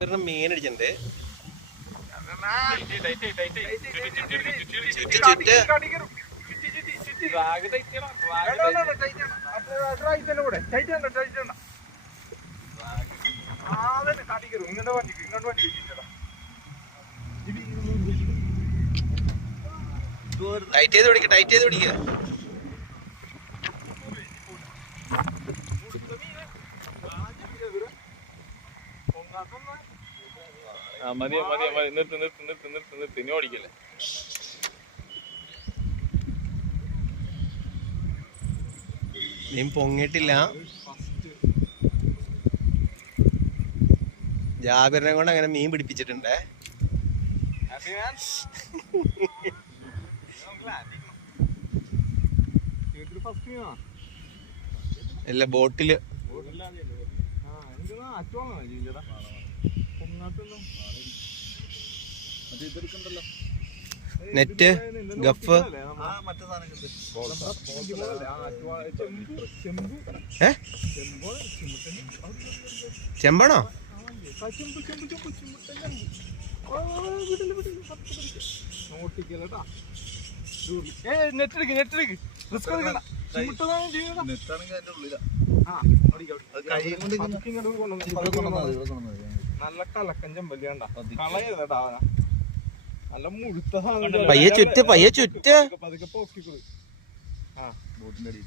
മീൻ അടിച്ചിട്ടുണ്ട്. ടൈറ്റ് ചെയ്ത് പിടിക്കുക, ടൈറ്റ് ചെയ്ത് പിടിക്കുക. മതി മതി മതി, നിർത്ത് നിർത്ത് നിർത്ത് നിർത്ത് നിർത്ത്, ഇനി ഓടിക്കല്ലേ. മീൻ പൊങ്ങിയിട്ടില്ല. ജാബിറിനെ കൊണ്ട് അങ്ങനെ മീൻ പിടിപ്പിച്ചിട്ടുണ്ട്. അല്ല, ബോട്ടില് നെറ്റ് ഗഫ് ചെമ്പണോ? നല്ല കലക്കൻ ചെമ്പല്ലി കണ്ട, കളയതാ. നല്ല മുഴുത്ത പയ്യെ ചുറ്റ്, പയ്യെ ചുറ്റ്. പതുക്കെ പോക്കിക്കൊടു. ബോട്ടിന്റെ അടിയിൽ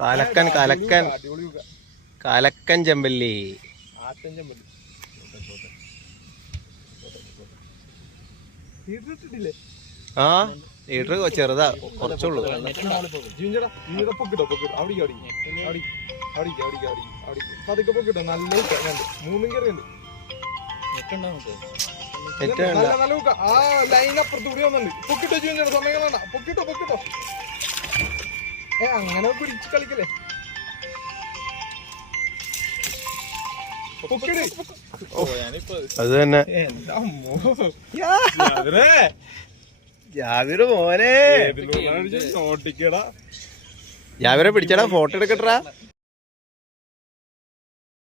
കലക്കൻ കലക്കൻ കലക്കൻ ചെമ്പല്ലി. ആറ്റൻ ചെമ്പല്ലി ഇട്ടിട്ടില്ലേ? ആ, ലീറ്റർ ചെറുതാ, കുറച്ചുള്ളൂ. പതുക്കെ പൊക്കിട്ടോ, നല്ല മൂന്നും കയറിയുണ്ട്. ആ ലൈൻ അപ്പുറത്ത് കൂടി വന്നുണ്ട്. പൊക്കിട്ടോ ജീവൻ, സമയം വേണ്ട. പൊക്കിട്ടോ പൊക്കിട്ടോ. അങ്ങനെ പിടിച്ച് കളിക്കല്ലേ. അത് തന്നെ ജാബിറ് മോനെ. ഓട്ടിക്കടാ, ജാബിറെ പിടിച്ചടാ, ഫോട്ടോ എടുക്കട്ടാ.